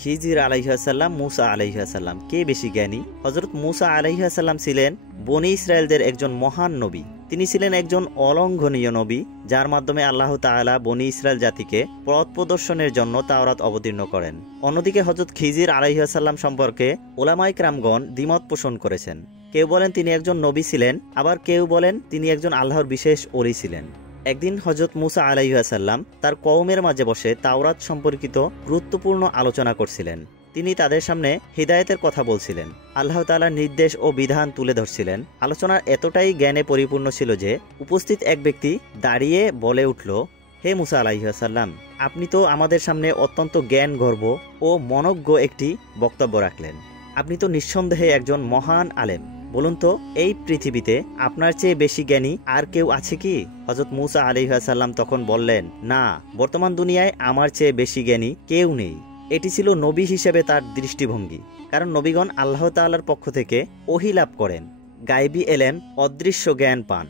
খিজির আলাইহিসসালাম, মুসা আলাইহিসসালাম, কে বেশি জ্ঞানী? হযরত মুসা আলাইহিসসালাম ছিলেন বনী ইসরায়েলদের একজন মহান নবী। তিনি ছিলেন একজন অলঙ্ঘনীয় নবী, যার মাধ্যমে আল্লাহ তাআলা বনী ইসরায়েল জাতিকে পথ প্রদর্শনের জন্য তাওরাত অবতীর্ণ করেন। অন্যদিকে হযরত খিজির আলাইহিসসালাম সম্পর্কে উলামায়ে কেরামগণ দ্বিমত পোষণ করেছেন। কেউ বলেন তিনি একজন নবী ছিলেন, আবার কেউ বলেন তিনি একজন আল্লাহর বিশেষ ওলি ছিলেন। একদিন হযরত মুসা আলাইহিসসালাম তার কওমের মাঝে বসে তাওরাত সম্পর্কিত গুরুত্বপূর্ণ আলোচনা করছিলেন। তিনি তাদের সামনে হিদায়াতের কথা বলছিলেন, আল্লাহ তাআলার নির্দেশ ও বিধান তুলে ধরছিলেন। আলোচনার এতটাই জ্ঞানে পরিপূর্ণ ছিল যে উপস্থিত এক ব্যক্তি দাঁড়িয়ে বলে উঠল, হে মুসা আলাইহিসসালাম, আপনি তো আমাদের সামনে অত্যন্ত জ্ঞান গর্ব ও মনজ্ঞ একটি বক্তব্য রাখলেন। আপনি তো নিঃসন্দেহে একজন মহান আলেম। বলুন তো, এই পৃথিবীতে আপনার চেয়ে বেশি জ্ঞানী আর কেউ আছে কি? হযরত মুসা আলাইহিসসালাম তখন বললেন, না, বর্তমান দুনিয়ায় আমার চেয়ে বেশি জ্ঞানী কেউ নেই। এটি ছিল নবী হিসেবে তার দৃষ্টিভঙ্গি, কারণ নবীগণ আল্লাহ তাআলার পক্ষ থেকে ওহী লাভ করেন, গায়বী এলেম, অদৃশ্য জ্ঞান পান,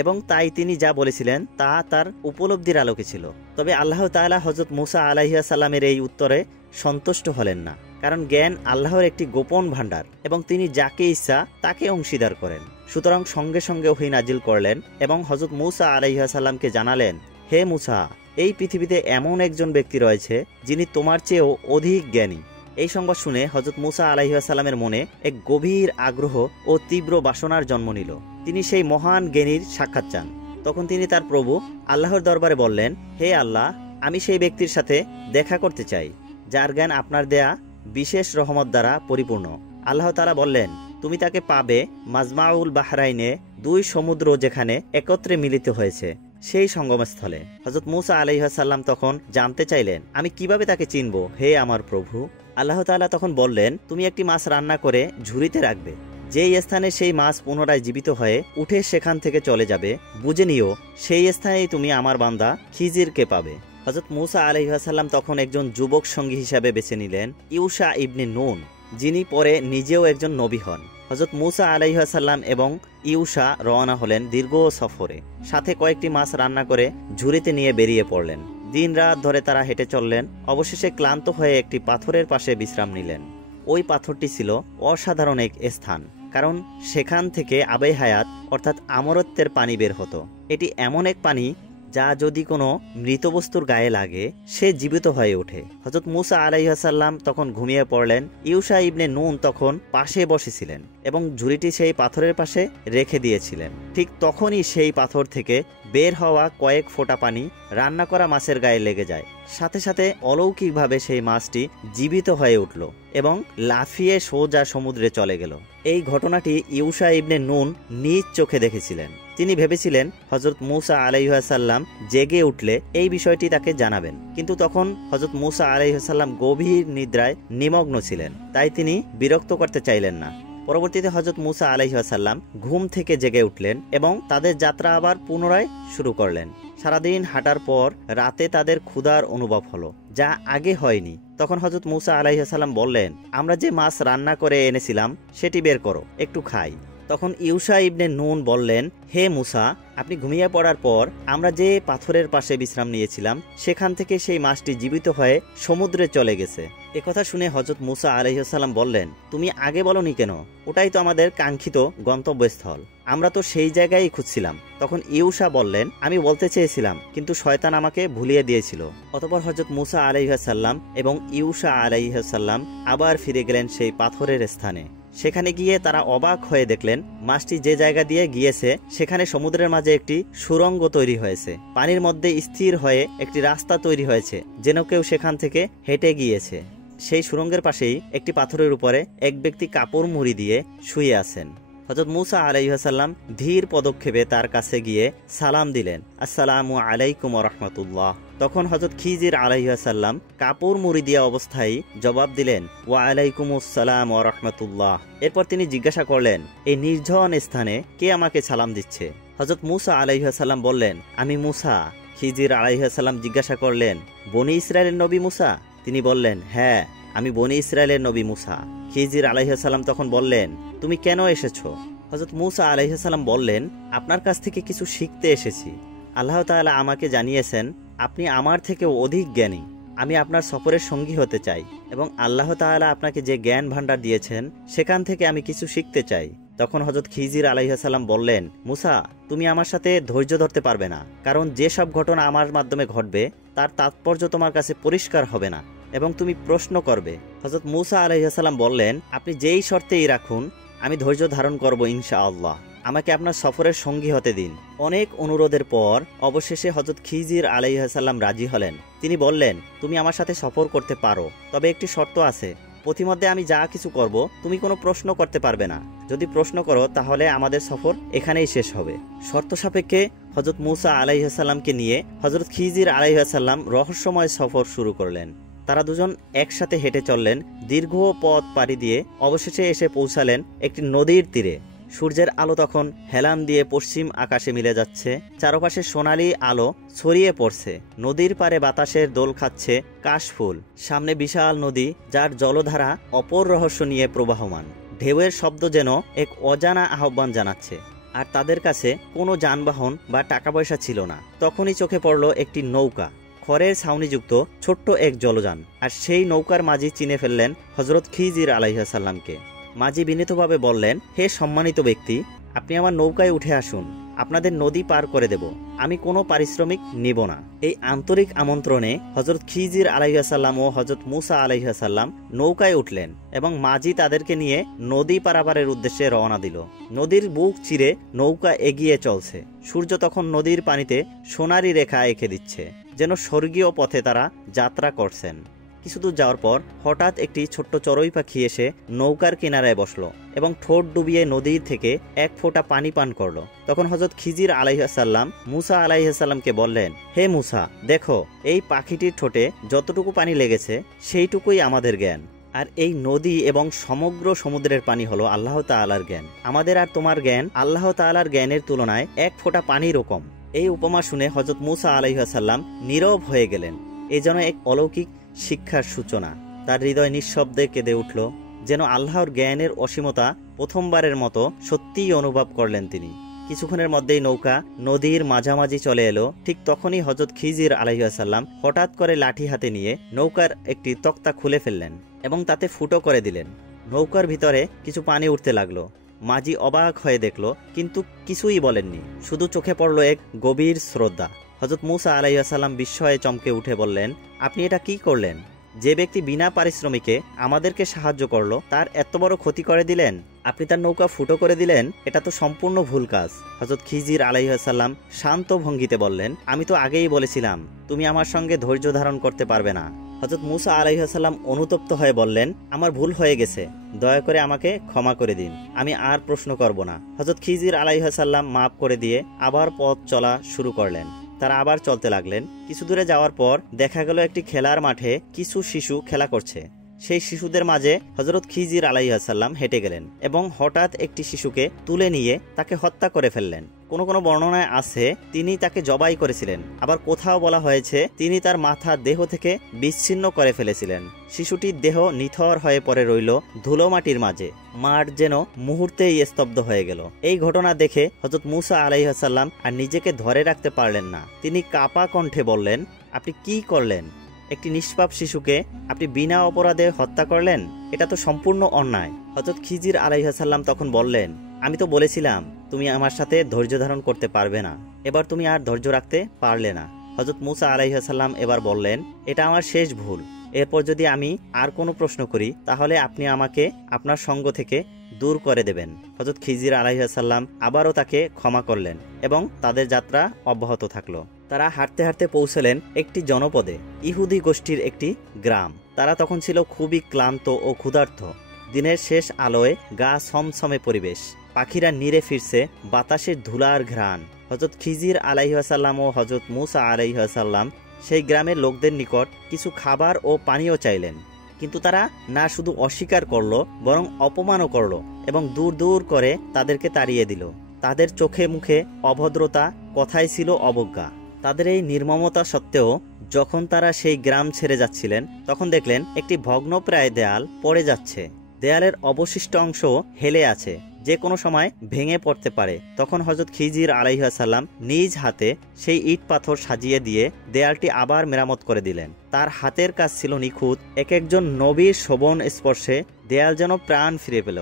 এবং তাই তিনি যা বলেছিলেন তা তার উপলব্ধির আলোকে ছিল। তবে আল্লাহ তাআলা হযরত মুসা আলাইহিসসালামের এই উত্তরে সন্তুষ্ট হলেন না, কারণ জ্ঞান আল্লাহর একটি গোপন ভাণ্ডার এবং তিনি যাকে ইচ্ছা তাকে অংশীদার করেন। সুতরাং সঙ্গে সঙ্গে ওহী নাজিল করলেন এবং হযরত মুসা আলাইহিসসালামকে জানালেন, হে মুসা, এই পৃথিবীতে এমন একজন ব্যক্তি রয়েছে যিনি তোমার চেয়েও অধিক জ্ঞানী। এই সংবাদ শুনে হযরত মুসা আলাইহিসসালামের মনে এক গভীর আগ্রহ ও তীব্র বাসনার জন্ম নিল। তিনি সেই মহান জ্ঞানীর সাক্ষাৎ চান। তখন তিনি তার প্রভু আল্লাহর দরবারে বললেন, হে আল্লাহ, আমি সেই ব্যক্তির সাথে দেখা করতে চাই যার জ্ঞান আপনার দেয়া বিশেষ রহমত দ্বারা পরিপূর্ণ। আল্লাহ তাআলা বললেন, তুমি তাকে পাবে মাজমাউল বাহরাইনে, দুই সমুদ্র যেখানে একত্রে মিলিত হয়েছে, সেই সঙ্গমস্থলে। হযরত মুসা আলাইহিসসালাম তখন জানতে চাইলেন, আমি কিভাবে তাকে চিনব হে আমার প্রভু? আল্লাহ তাআলা তখন বললেন, তুমি একটি মাছ রান্না করে ঝুড়িতে রাখবে। যেই স্থানে সেই মাছ পুনরায় জীবিত হয়ে উঠে সেখান থেকে চলে যাবে, বুঝে নিও সেই স্থানেই তুমি আমার বান্দা খিজিরকে পাবে। হযরত মুসা আলাইহিসসালাম তখন একজন যুবক সঙ্গী হিসাবে বেছে নিলেন ইউশা ইবনে নুন, যিনি পরে নিজেও একজন নবী হন। হযরত মুসা আলাইহিসসালাম এবং ইউশা রওনা হলেন দীর্ঘ সফরে। সাথে কয়েকটি মাছ রান্না করে ঝুড়িতে নিয়ে বেরিয়ে পড়লেন। দিন রাত ধরে তারা হেঁটে চললেন। অবশেষে ক্লান্ত হয়ে একটি পাথরের পাশে বিশ্রাম নিলেন। ওই পাথরটি ছিল অসাধারণ এক স্থান, কারণ সেখান থেকে আবে হায়াত অর্থাৎ আমরত্বের পানি বের হতো। এটি এমন এক পানি যা যদি কোনো মৃত বস্তুর গায়ে লাগে সে জীবিত হয়ে ওঠে। হযরত মুসা আলাইহিসসালাম তখন ঘুমিয়ে পড়লেন। ইউশা ইবনে নুন তখন পাশে বসেছিলেন এবং ঝুড়িটি সেই পাথরের পাশে রেখে দিয়েছিলেন। ঠিক তখনই সেই পাথর থেকে বের হওয়া কয়েক ফোঁটা পানি রান্না করা মাছের গায়ে লেগে যায়। সাথে সাথে অলৌকিকভাবে সেই মাছটি জীবিত হয়ে উঠল এবং লাফিয়ে সোজা সমুদ্রে চলে গেল। এই ঘটনাটি ইউশা ইবনে নুন নিজ চোখে দেখেছিলেন। তিনি ভেবেছিলেন হযরত মুসা আলাইহিসসালাম জেগে উঠলে এই বিষয়টি তাকে জানাবেন, কিন্তু তখন হযরত মুসা আলাইহিসসালাম গভীর নিদ্রায় নিমগ্ন ছিলেন, তাই তিনি বিরক্ত করতে চাইলেন না। পরবর্তীতে হযরত মুসা আলাইহিসসালাম ঘুম থেকে জেগে উঠলেন এবং তাদের যাত্রা আবার পুনরায় শুরু করলেন। সারাদিন হাঁটার পর রাতে তাদের ক্ষুধার অনুভব হলো, যা আগে হয়নি। তখন হযরত মুসা আলাইহিসসালাম বললেন, আমরা যে মাছ রান্না করে এনেছিলাম সেটি বের করো, একটু খাই। তখন ইউশা ইবনে নুন বললেন, হে মুসা, আপনি ঘুমিয়ে পড়ার পর আমরা যে পাথরের পাশে বিশ্রাম নিয়েছিলাম সেখান থেকে সেই মাছটি জীবিত হয়ে সমুদ্রে চলে গেছে। একথা শুনে হযরত মুসা আলাইহিসসালাম বললেন, তুমি আগে বলনি কেন? ওটাই তো আমাদের কাঙ্ক্ষিত গন্তব্যস্থল, আমরা তো সেই জায়গায় খুঁজছিলাম। তখন ইউশা বললেন, আমি বলতে চেয়েছিলাম কিন্তু শয়তান আমাকে ভুলিয়ে দিয়েছিল। অতঃপর হযরত মুসা আলাইহিসসালাম এবং ইউশা আলাইহিসসালাম আবার ফিরে গেলেন সেই পাথরের স্থানে। সেখানে গিয়ে তারা অবাক হয়ে দেখলেন মাছটি যে জায়গা দিয়ে গিয়েছে সেখানে সমুদ্রের মাঝে একটি সুড়ঙ্গ তৈরি হয়েছে। পানির মধ্যে স্থির হয়ে একটি রাস্তা তৈরি হয়েছে, যেন কেউ সেখান থেকে হেঁটে গিয়েছে। সেই সুড়ঙ্গের পাশেই একটি পাথরের উপরে এক ব্যক্তি কাপড় মুড়ি দিয়ে শুয়ে আছেন। হযরত মুসা আলাইহিসসালাম ধীর পদক্ষেপে তার কাছে গিয়ে সালাম দিলেন, আসসালামু আলাইকুম ওয়া রাহমাতুল্লাহ। তখন হযরত খিজির আলাইহিসসালাম কাপড় মুড়ি দেওয়া অবস্থায় জবাব দিলেন, ওয়া আলাইকুমুস সালাম ওয়া রাহমাতুল্লাহ। এরপর তিনি জিজ্ঞাসা করলেন, এই নির্জন স্থানে কে আমাকে সালাম দিচ্ছে? হযরত মুসা আলাইহিসসালাম বললেন, আমি মুসা। খিজির আলাইহিসসালাম জিজ্ঞাসা করলেন, বনী ইসরায়েলের নবী মুসা? তিনি বললেন, হ্যাঁ, আমি বনী ইসরায়েলের নবী মুসা। খিজির আলাইহিসসালাম তখন বললেন, তুমি কেন এসেছো? হযরত মুসা আলাইহিসসালাম বললেন, আপনার কাছ থেকে কিছু শিখতে এসেছি। আল্লাহ তাআলা আমাকে জানিয়েছেন আপনি আমার থেকেও অধিক জ্ঞানী। আমি আপনার সফরের সঙ্গী হতে চাই এবং আল্লাহ তাআলা আপনাকে যে জ্ঞান ভাণ্ডার দিয়েছেন সেখান থেকে আমি কিছু শিখতে চাই। তখন হযরত খিজির আলাইহিস সালাম বললেন, মুসা, তুমি আমার সাথে ধৈর্য ধরতে পারবে না, কারণ যেসব ঘটনা আমার মাধ্যমে ঘটবে তার তাৎপর্য তোমার কাছে পরিষ্কার হবে না এবং তুমি প্রশ্ন করবে। হযরত মুসা আলাইহিস সালাম বললেন, আপনি যেই শর্তেই রাখুন আমি ধৈর্য ধারণ করব ইনশাআল্লাহ। আমাকে আপনার সফরের সঙ্গী হতে দিন। অনেক অনুরোধের পর অবশেষে হযরত খিজির আলাইহিস সালাম রাজি হলেন। তিনি বললেন, তুমি আমার সাথে সফর করতে পারো, তবে একটি শর্ত আছে। পথিমধ্যে আমি যা কিছু করব তুমি কোনো প্রশ্ন করতে পারবে না। যদি প্রশ্ন করো তাহলে আমাদের সফর এখানেই শেষ হবে। শর্ত সাপেক্ষে হযরত মুসা আলাইহিস সালামকে নিয়ে হযরত খিজির আলাইহিস সালাম রহস্যময় সফর শুরু করলেন। তারা দুজন একসাথে হেঁটে চললেন। দীর্ঘ পথ পাড়ি দিয়ে অবশেষে এসে পৌঁছালেন একটি নদীর তীরে। সূর্যের আলো তখন হেলান দিয়ে পশ্চিম আকাশে মিলে যাচ্ছে। চারপাশে সোনালি আলো ছড়িয়ে পড়ছে। নদীর পারে বাতাসের দোল খাচ্ছে কাশফুল। সামনে বিশাল নদী, যার জলধারা অপর রহস্য নিয়ে প্রবাহমান। ঢেউয়ের শব্দ যেন এক অজানা আহ্বান জানাচ্ছে। আর তাদের কাছে কোনো যানবাহন বা টাকা পয়সা ছিল না। তখনই চোখে পড়ল একটি নৌকা, খড়ের ছাউনিযুক্ত ছোট্ট এক জলযান। আর সেই নৌকার মাঝি চিনে ফেললেন হযরত খিজির আলাইহিস সালামকে। মাঝি বিনীতভাবে বললেন, হে সম্মানিত ব্যক্তি, আপনি আমার নৌকায় উঠে আসুন, আপনাদের নদী পার করে দেব, আমি কোনো পারিশ্রমিক নিব না। এই আন্তরিক আমন্ত্রণে হযরত খিজির আলাইহিস সালাম ও হযরত মুসা আলাইহিস সালাম নৌকায় উঠলেন এবং মাঝি তাদেরকে নিয়ে নদী পারাপারের উদ্দেশ্যে রওনা দিল। নদীর বুক চিরে নৌকা এগিয়ে চলছে। সূর্য তখন নদীর পানিতে সোনালি রেখা এঁকে দিচ্ছে, যেন স্বর্গীয় পথে তারা যাত্রা করছেন। কিছুদূর যাওয়ার পর হঠাৎ একটি ছোট্ট চড়ুই পাখি এসে নৌকার কিনারায় বসলো এবং ঠোঁট ডুবিয়ে নদীর থেকে এক ফোঁটা পানি পান করলো। তখন হযরত খিজির আলাইহিস সালাম মুসা আলাইহিস সালামকে বললেন, হে মুসা, দেখো এই পাখিটির ঠোঁটে যতটুকু পানি লেগেছে সেইটুকুই আমাদের জ্ঞান, আর এই নদী এবং সমগ্র সমুদ্রের পানি হলো আল্লাহ তাআলার জ্ঞান। আমাদের আর তোমার জ্ঞান আল্লাহ তাআলার জ্ঞানের তুলনায় এক ফোঁটা পানিরও কম। এই উপমা শুনে হযরত মুসা আলাইহিস সালাম নীরব হয়ে গেলেন। এ যেন এক অলৌকিক শিক্ষার সূচনা। তার হৃদয় নিঃশব্দে কেঁদে উঠল, যেন আল্লাহর জ্ঞানের অসীমতা প্রথমবারের মতো সত্যিই অনুভব করলেন তিনি। কিছুক্ষণের মধ্যেই নৌকা নদীর মাঝামাঝি চলে এলো। ঠিক তখনই হযরত খিজির আলাইহিস সালাম হঠাৎ করে লাঠি হাতে নিয়ে নৌকার একটি তক্তা খুলে ফেললেন এবং তাতে ফুটো করে দিলেন। নৌকার ভিতরে কিছু পানি উঠতে লাগলো। মাঝি অবাক হয়ে দেখল, কিন্তু কিছুই বলেননি, শুধু চোখে পড়ল এক গভীর শ্রদ্ধা। হযরত মুসা আলাইহিস সালাম বিস্ময়ে চমকে উঠে বললেন, আপনি এটা কি করলেন? যে ব্যক্তি বিনা পারিশ্রমিকে আমাদেরকে সাহায্য করলো তার এত বড় ক্ষতি করে দিলেন, আপনি তার নৌকা ফুটো করে দিলেন, এটা তো সম্পূর্ণ ভুল কাজ। হযরত খিজির আলাইহিস সালাম শান্ত ভঙ্গিতে বললেন, আমি তো আগেই বলেছিলাম তুমি আমার সঙ্গে ধৈর্য ধারণ করতে পারবে না। হযরত মুসা আলাইহিস সালাম অনুতপ্ত হয়ে বললেন, আমার ভুল হয়ে গেছে, দয়া করে আমাকে ক্ষমা করে দিন, আমি আর প্রশ্ন করব না। হযরত খিজির আলাইহিস সালাম মাফ করে দিয়ে আবার পথ চলা শুরু করলেন। তারা আবার চলতে লাগলেন। কিছু দূরে যাওয়ার পর দেখা গেল একটি খেলার মাঠে কিছু শিশু খেলা করছে। সেই শিশুদের মাঝে হযরত খিজির আলাইহিস সালাম হেঁটে গেলেন এবং হঠাৎ একটি শিশুকে তুলে নিয়ে তাকে হত্যা করে ফেললেন। কোনো কোনো বর্ণনায় আছে তিনি তাকে জবাই করেছিলেন, আবার কোথাও বলা হয়েছে তিনি তার মাথা দেহ থেকে বিচ্ছিন্ন করে ফেলেছিলেন। শিশুটির দেহ নিথর হয়ে পড়ে রইল ধুলোমাটির মাঝে। মাঠ যেন মুহূর্তেই স্তব্ধ হয়ে গেল। এই ঘটনা দেখে হযরত মুসা আলাইহিস সালাম আর নিজেকে ধরে রাখতে পারলেন না। তিনি কাঁপা কণ্ঠে বললেন, আপনি কি করলেন? একটি নিষ্পাপ শিশুকে আপনি বিনা অপরাধে হত্যা করলেন, এটা তো সম্পূর্ণ অন্যায়। হযরত খিজির আলাইহিস সালাম তখন বললেন, আমি তো বলেছিলাম তুমি আমার সাথে ধৈর্য ধারণ করতে পারবে না, এবার তুমি আর ধৈর্য রাখতে পারলে না। হযরত মুসা আলাইহিস সালাম এবার বললেন, এটা আমার শেষ ভুল, এরপর যদি আমি আর কোনো প্রশ্ন করি তাহলে আপনি আমাকে আপনার সঙ্গ থেকে দূর করে দেবেন। হযরত খিজির আলাইহিস সালাম আবারও তাকে ক্ষমা করলেন এবং তাদের যাত্রা অব্যাহত থাকলো। তারা হাঁটতে হাঁটতে পৌঁছলেন একটি জনপদে, ইহুদি গোষ্ঠীর একটি গ্রাম। তারা তখন ছিল খুবই ক্লান্ত ও ক্ষুধার্ত। দিনের শেষ আলোয় গা ছমছমে পরিবেশ, পাখিরা নিরে ফিরছে, বাতাসের ধুলার ঘ্রাণ। হযরত খিজির আলাইহিস সালাম ও হযরত মুসা আলাইহিস সালাম সেই গ্রামের লোকদের নিকট কিছু খাবার ও পানীয় চাইলেন, কিন্তু তারা না শুধু অস্বীকার করলো, বরং অপমানও করলো এবং দূর দূর করে তাদেরকে তাড়িয়ে দিল। তাদের চোখে মুখে অভদ্রতা, কথাই ছিল অবজ্ঞা। তাদের এই নির্মমতা সত্ত্বেও যখন তারা সেই গ্রাম ছেড়ে যাচ্ছিলেন তখন দেখলেন একটি ভগ্নপ্রায় দেয়াল পড়ে যাচ্ছে। দেয়ালের অবশিষ্ট অংশ হেলে আছে, যে কোনো সময় ভেঙে পড়তে পারে। তখন হযরত খিজির আলাইহিস সালাম নিজ হাতে সেই ইট পাথর সাজিয়ে দিয়ে দেয়ালটি আবার মেরামত করে দিলেন। তার হাতের কাজ ছিল নিখুঁত। এক একজন নবীর শোভন স্পর্শে দেয়াল যেন প্রাণ ফিরে পেল।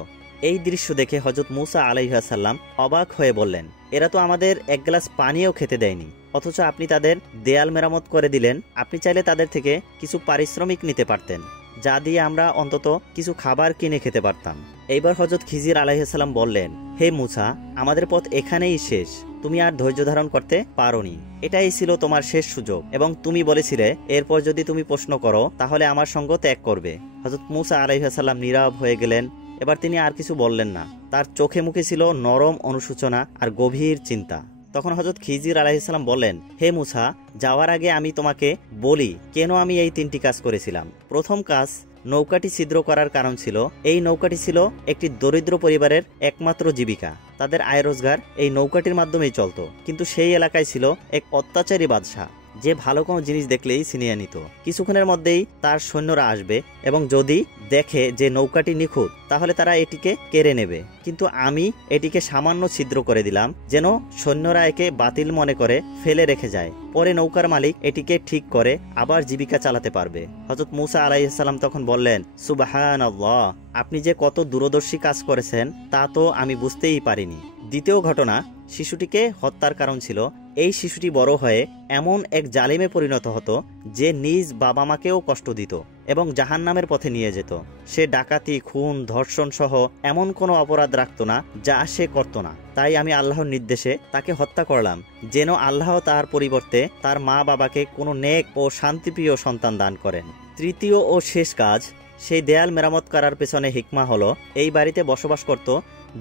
এই দৃশ্য দেখে হযরত মুসা আলাইহিস সালাম অবাক হয়ে বললেন, এরা তো আমাদের এক গ্লাস পানিও খেতে দেয়নি, অথচ আপনি তাদের দেয়াল মেরামত করে দিলেন। আপনি চাইলে তাদের থেকে কিছু পারিশ্রমিক নিতে পারতেন, যা দিয়ে আমরা অন্তত কিছু খাবার কিনে খেতে পারতাম। এইবার হযরত খিজির আলাইহিস সালাম বললেন, হে মুসা, আমাদের পথ এখানেই শেষ। তুমি আর ধৈর্য ধারণ করতে পারোনি। এটাই ছিল তোমার শেষ সুযোগ, এবং তুমি বলেছিলে এরপর যদি তুমি প্রশ্ন করো তাহলে আমার সঙ্গ ত্যাগ করবে। হযরত মুসা আলাইহিস সালাম নীরব হয়ে গেলেন। এবার তিনি আর কিছু বললেন না। তার চোখে মুখে ছিল নরম অনুশোচনা আর গভীর চিন্তা। তখন হযরত খিজির আলাইহিস সালাম বললেন, হে মুসা, যাওয়ার আগে আমি তোমাকে বলি কেন আমি এই 3টি কাজ করেছিলাম। প্রথম কাজ, নৌকাটি ছিদ্র করার কারণ ছিল এই নৌকাটি ছিল একটি দরিদ্র পরিবারের একমাত্র জীবিকা। তাদের আয় রোজগার এই নৌকাটির মাধ্যমেই চলত। কিন্তু সেই এলাকায় ছিল এক অত্যাচারী বাদশাহ, যে ভালো কোনো জিনিস দেখলেই ছিনিয়ে নিত। কিছুক্ষণের মধ্যেই তার সৈন্যরা আসবে এবং যদি দেখে যে নৌকাটি নিখুঁত তাহলে তারা এটিকে কেড়ে নেবে। কিন্তু আমি এটিকে সামান্য ছিদ্র করে দিলাম যেন সৈন্যরা একে বাতিল মনে করে ফেলে রেখে যায়। পরে নৌকার মালিক এটিকে ঠিক করে আবার জীবিকা চালাতে পারবে। হযরত মুসা আলাইহিস সালাম তখন বললেন, সুবহানাল্লাহ, আপনি যে কত দূরদর্শী কাজ করেছেন তা তো আমি বুঝতেই পারিনি। দ্বিতীয় ঘটনা, শিশুটিকে হত্যার কারণ ছিল এই শিশুটি বড় হয়ে এমন এক জালিমে পরিণত হতো যে নিজ বাবা মাকেও কষ্ট দিত এবং জাহান্নামের পথে নিয়ে যেত। সে ডাকাতি, খুন, ধর্ষণ সহ এমন কোনো অপরাধ রাখত না যা সে করত না। তাই আমি আল্লাহর নির্দেশে তাকে হত্যা করলাম, যেন আল্লাহ তার পরিবর্তে তার মা বাবাকে কোনো নেক ও শান্তিপ্রিয় সন্তান দান করেন। তৃতীয় ও শেষ কাজ, সেই দেয়াল মেরামত করার পেছনে হিকমা হলো এই বাড়িতে বসবাস করত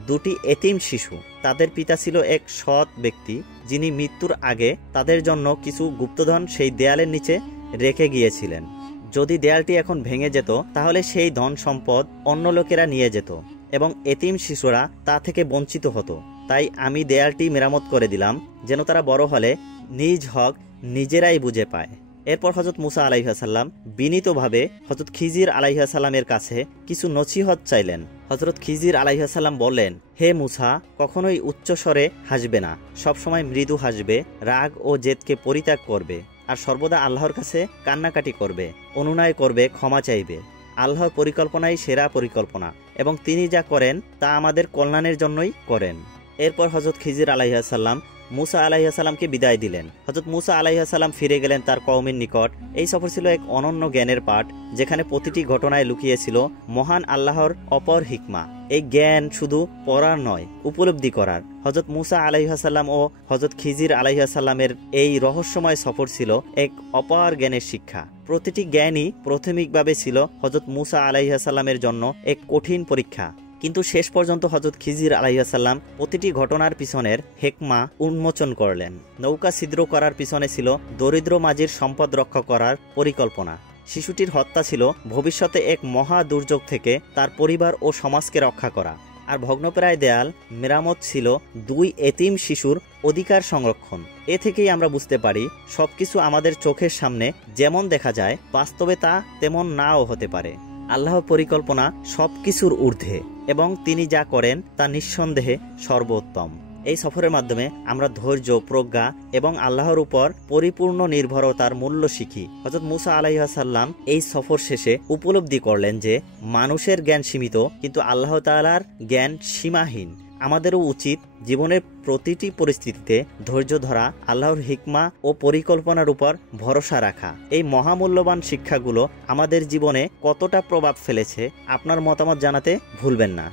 2টি এতিম শিশু। তাদের পিতা ছিল এক সৎ ব্যক্তি, যিনি মৃত্যুর আগে তাদের জন্য কিছু গুপ্তধন সেই দেয়ালের নিচে রেখে গিয়েছিলেন। যদি দেয়ালটি এখন ভেঙে যেত তাহলে সেই ধন সম্পদ অন্য লোকেরা নিয়ে যেত এবং এতিম শিশুরা তা থেকে বঞ্চিত হতো। তাই আমি দেয়ালটি মেরামত করে দিলাম যেন তারা বড় হলে নিজ হক নিজেরাই বুঝে পায়। এরপর হযরত মুসা আলাইহিস সালাম বিনীতভাবে হযরত খিজির আলাইহিস সালামের কাছে কিছু নছিহত চাইলেন। হযরত খিজির আলাইহিস সালাম বললেন, হে মুসা, কখনোই উচ্চ স্বরে হাসবে না, সবসময় মৃদু হাসবে, রাগ ও জেদকে পরিত্যাগ করবে, আর সর্বদা আল্লাহর কাছে কান্নাকাটি করবে, অনুনয় করবে, ক্ষমা চাইবে। আল্লাহর পরিকল্পনাই সেরা পরিকল্পনা এবং তিনি যা করেন তা আমাদের কল্যাণের জন্যই করেন। এরপর হযরত খিজির আলাইহিস সালাম মুসা আলাইহিস সালামকে বিদায় দিলেন। হযরত মুসা আলাইহিস সালাম ফিরে গেলেন তার কওমের নিকট। এই সফর ছিল এক অনন্য জ্ঞানের পাঠ, যেখানে প্রতিটি ঘটনায় লুকিয়ে ছিল মহান আল্লাহর অপর হিকমা। এই জ্ঞান শুধু পড়ার নয়, উপলব্ধি করার। হযরত মুসা আলাইহিস সালাম ও হযরত খিজির আলাইহিস সালামের এই রহস্যময় সফর ছিল এক অপার জ্ঞানের শিক্ষা। প্রতিটি জ্ঞানই প্রাথমিকভাবে ছিল হযরত মুসা আলাইহিস সালামের জন্য এক কঠিন পরীক্ষা, কিন্তু শেষ পর্যন্ত হযরত খিজির আলাইহিস সালাম প্রতিটি ঘটনার পিছনের হিকমা উন্মোচন করলেন। নৌকা ছিদ্র করার পিছনে ছিল দরিদ্র মাঝির সম্পদ রক্ষা করার পরিকল্পনা। শিশুটির হত্যা ছিল ভবিষ্যতে এক মহা দুর্যোগ থেকে তার পরিবার ও সমাজকে রক্ষা করা। আর ভগ্নপ্রায় দেয়াল মেরামত ছিল 2 এতিম শিশুর অধিকার সংরক্ষণ। এ থেকেই আমরা বুঝতে পারি সবকিছু আমাদের চোখের সামনে যেমন দেখা যায় বাস্তবে তা তেমন নাও হতে পারে। আল্লাহর পরিকল্পনা সবকিছুর ঊর্ধ্বে এবং তিনি যা করেন তা নিঃসন্দেহে সর্বোত্তম। এই সফরের মাধ্যমে আমরা ধৈর্য, প্রজ্ঞা এবং আল্লাহর উপর পরিপূর্ণ নির্ভরতার মূল্য শিখি। হযরত মুসা আলাইহিস সালাম এই সফর শেষে উপলব্ধি করলেন যে মানুষের জ্ঞান সীমিত, কিন্তু আল্লাহ তাআলার জ্ঞান সীমাহীন। আমাদেরও উচিত জীবনের প্রতিটি পরিস্থিতিতে ধৈর্য ধরা, আল্লাহর হিকমা ও পরিকল্পনার উপর ভরসা রাখা। এই মহামূল্যবান শিক্ষাগুলো আমাদের জীবনে কতটা প্রভাব ফেলেছে আপনার মতামত জানাতে ভুলবেন না।